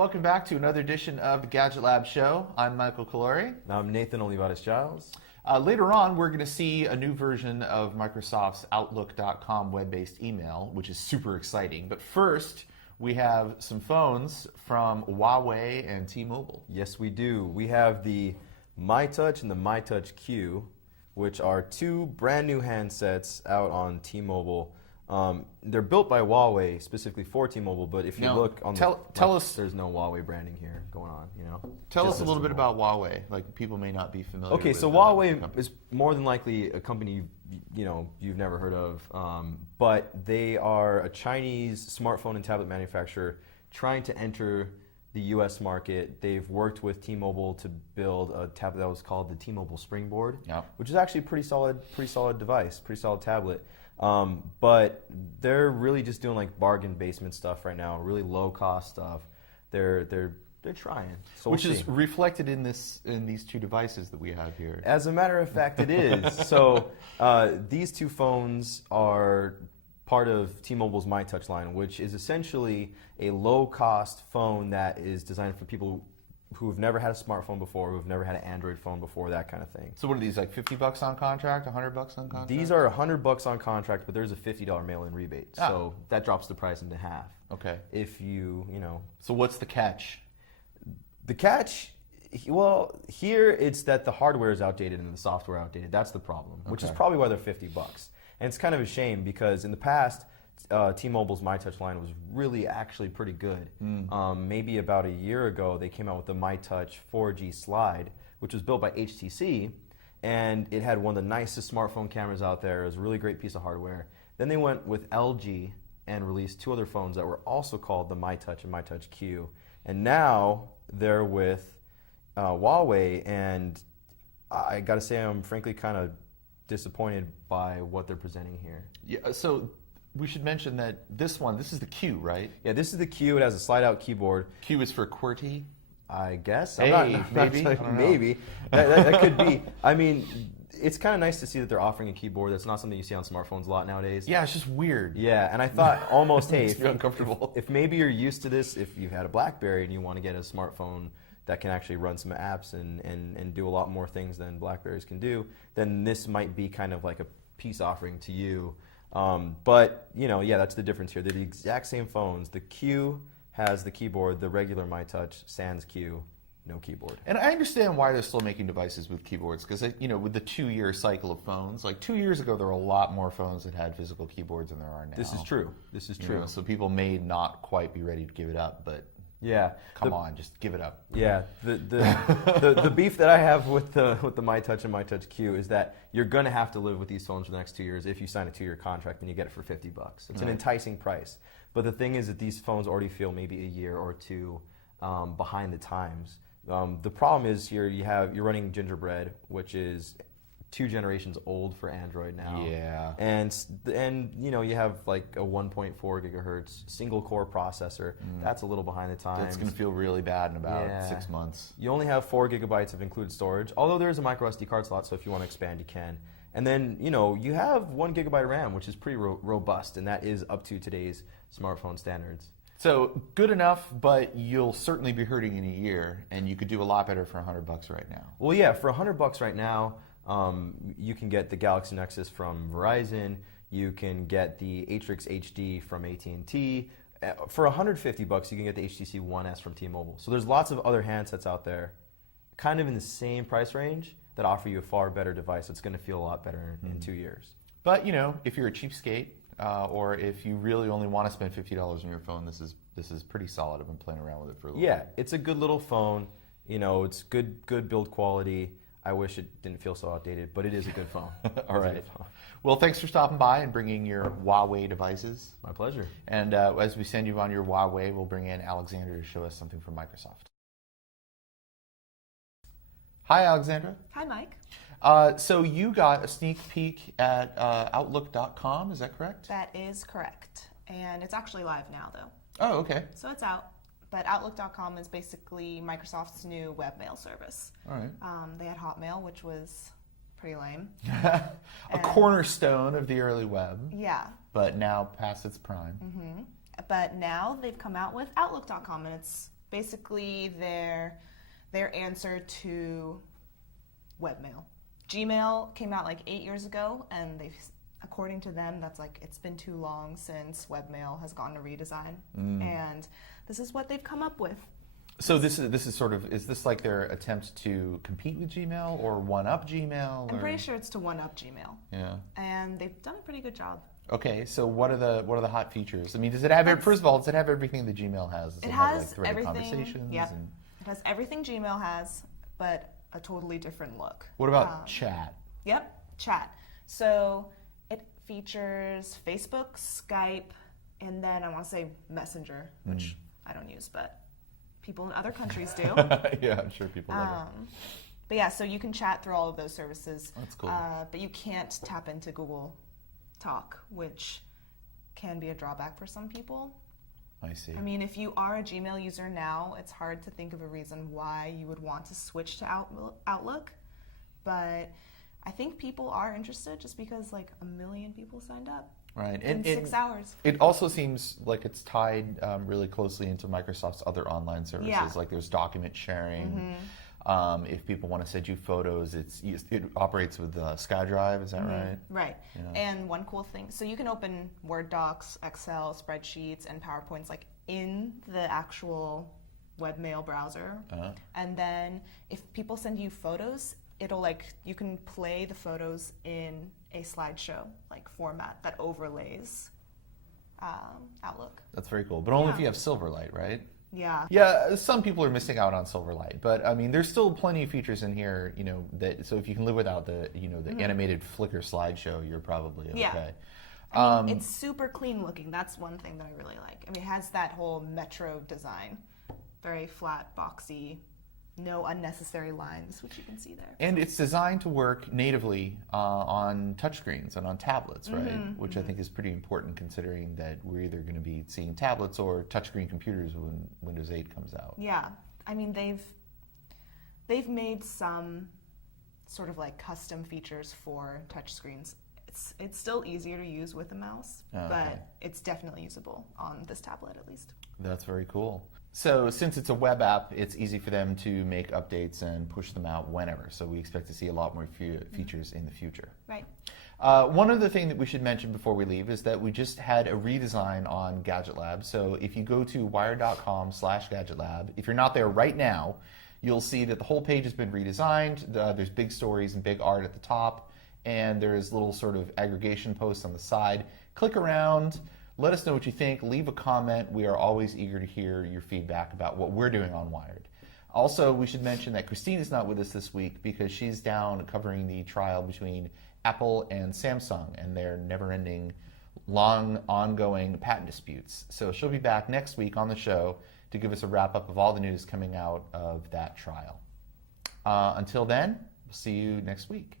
welcome back to another edition of the Gadget Lab Show. I'm Michael Calori. I'm Nathan Olivares-Giles. Later on, we're going to see a new version of Microsoft's Outlook.com web-based email, which is super exciting. But first, we have some phones from Huawei and T-Mobile. Yes, we do. We have the MyTouch and the MyTouch Q, which are two brand new handsets out on T-Mobile. They're built by Huawei specifically for T-Mobile, but if you look on tell us, there's no Huawei branding here going on. Tell us a little bit about Huawei. Like, people may not be familiar. Okay, so Huawei is more than likely a company you've never heard of, but they are a Chinese smartphone and tablet manufacturer trying to enter the U.S. market. They've worked with T-Mobile to build a tablet that was called the T-Mobile Springboard, which is actually a pretty solid device, pretty solid tablet. But they're really just doing like bargain basement stuff right now, really low cost stuff. They're trying. So which is reflected in these two devices that we have here. As a matter of fact, it is. So these two phones are part of T-Mobile's MyTouch line, which is essentially a low cost phone that is designed for people who have never had a smartphone before, who have never had an Android phone before, that kind of thing. So what are these, like $50 on contract, $100 on contract? These are $100 on contract, but there's a $50 mail-in rebate. So that drops the price into half. Okay. If you know. So what's the catch? The catch, well, here it's that the hardware is outdated and the software outdated. That's the problem, which is probably why they're $50. And it's kind of a shame because in the past, T-Mobile's MyTouch line was really actually pretty good. Maybe about a year ago, they came out with the MyTouch 4G Slide, which was built by HTC, and it had one of the nicest smartphone cameras out there. It was a really great piece of hardware. Then they went with LG and released two other phones that were also called the MyTouch and MyTouch Q. And now they're with Huawei, and I gotta say I'm frankly kind of disappointed by what they're presenting here. Yeah, so we should mention that this is the Q, right? Yeah, this is the Q. It has a slide-out keyboard. Q is for QWERTY? I guess. Maybe. Maybe. That could be. I mean, it's kind of nice to see that they're offering a keyboard. That's not something you see on smartphones a lot nowadays. Yeah, it's just weird. Yeah, and I thought almost, hey, it's uncomfortable. If maybe you're used to this, if you've had a BlackBerry and you want to get a smartphone that can actually run some apps and do a lot more things than BlackBerries can do, then this might be kind of like a peace offering to you. But, yeah, that's the difference here. They're the exact same phones. The Q has the keyboard, the regular MyTouch sans Q, no keyboard. And I understand why they're still making devices with keyboards, because, with the 2-year cycle of phones, like 2 years ago, there were a lot more phones that had physical keyboards than there are now. This is true. So people may not quite be ready to give it up, but yeah, come on, just give it up. Yeah, the beef that I have with the MyTouch and MyTouch Q is that you're going to have to live with these phones for the next 2 years if you sign a 2-year contract and you get it for $50. It's an enticing price. But the thing is that these phones already feel maybe a year or two behind the times. The problem is here you're running Gingerbread, which is 2 generations old for Android now. Yeah. And you have like a 1.4 gigahertz single core processor. That's a little behind the times. That's going to feel really bad in about 6 months. You only have 4 gigabytes of included storage, although there's a micro SD card slot, so if you want to expand, you can. And then, you have 1 gigabyte RAM, which is pretty robust, and that is up to today's smartphone standards. So good enough, but you'll certainly be hurting in a year, and you could do a lot better for $100 right now. Well, yeah, for $100 right now, you can get the Galaxy Nexus from Verizon. You can get the Atrix HD from AT&T. For $150, you can get the HTC One S from T-Mobile. So there's lots of other handsets out there, kind of in the same price range, that offer you a far better device that's going to feel a lot better in 2 years. But if you're a cheapskate, or if you really only want to spend $50 on your phone, this is pretty solid. I've been playing around with it for a little bit. It's a good little phone. It's good build quality. I wish it didn't feel so outdated, but it is a good phone. All right. Well, thanks for stopping by and bringing your Huawei devices. My pleasure. And as we send you on your Huawei, we'll bring in Alexandra to show us something from Microsoft. Hi, Alexandra. Hi, Mike. So you got a sneak peek at Outlook.com, is that correct? That is correct. And it's actually live now, though. Oh, okay. So it's out. But Outlook.com is basically Microsoft's new webmail service. All right. They had Hotmail, which was pretty lame. A cornerstone of the early web. Yeah. But now past its prime. Mm-hmm. But now they've come out with Outlook.com, and it's basically their answer to webmail. Gmail came out like 8 years ago, and according to them, that's like it's been too long since webmail has gone to redesign, and this is what they've come up with. So this is sort of, is this like their attempt to compete with Gmail or one up Gmail? I'm pretty sure it's to one up Gmail. Yeah. And they've done a pretty good job. Okay, so what are the hot features? I mean, does it have first of all, does it have everything that Gmail has? Does it have has like threaded everything. Conversations? Yep. It has everything Gmail has, but a totally different look. What about chat? Yep, chat. So it features Facebook, Skype, and then I want to say Messenger, which I don't use, but people in other countries do. Yeah, I'm sure people love it. But yeah, so you can chat through all of those services. That's cool. But you can't tap into Google Talk, which can be a drawback for some people. I see. I mean, if you are a Gmail user now, it's hard to think of a reason why you would want to switch to Outlook. But I think people are interested just because like 1 million people signed up. Right. In 6 hours. It also seems like it's tied really closely into Microsoft's other online services. Yeah. Like there's document sharing. If people want to send you photos, it operates with SkyDrive. Is that right? Right. Yeah. And one cool thing, so you can open Word docs, Excel, spreadsheets, and PowerPoints like in the actual webmail browser. And then if people send you photos, it'll you can play the photos in a slideshow format that overlays Outlook. That's very cool. But only if you have Silverlight, right? Yeah. Yeah, some people are missing out on Silverlight, but I mean, there's still plenty of features in here, so if you can live without the animated Flickr slideshow, you're probably okay. Yeah. I mean, it's super clean looking. That's one thing that I really like. I mean, it has that whole Metro design, very flat, boxy, no unnecessary lines, which you can see there. And it's designed to work natively on touchscreens and on tablets, right? Which I think is pretty important considering that we're either going to be seeing tablets or touchscreen computers when Windows 8 comes out. Yeah. I mean, they've made some sort of custom features for touchscreens. It's still easier to use with a mouse, but it's definitely usable on this tablet at least. That's very cool. So since it's a web app, it's easy for them to make updates and push them out whenever. So we expect to see a lot more features in the future. Right. One other thing that we should mention before we leave is that we just had a redesign on Gadget Lab. So if you go to wired.com/Gadget Lab, if you're not there right now, you'll see that the whole page has been redesigned. There's big stories and big art at the top, and there's little sort of aggregation posts on the side. Click around. Let us know what you think. Leave a comment. We are always eager to hear your feedback about what we're doing on Wired. Also, we should mention that Christine is not with us this week because she's down covering the trial between Apple and Samsung and their never-ending, long, ongoing patent disputes. So she'll be back next week on the show to give us a wrap-up of all the news coming out of that trial. Until then, we'll see you next week.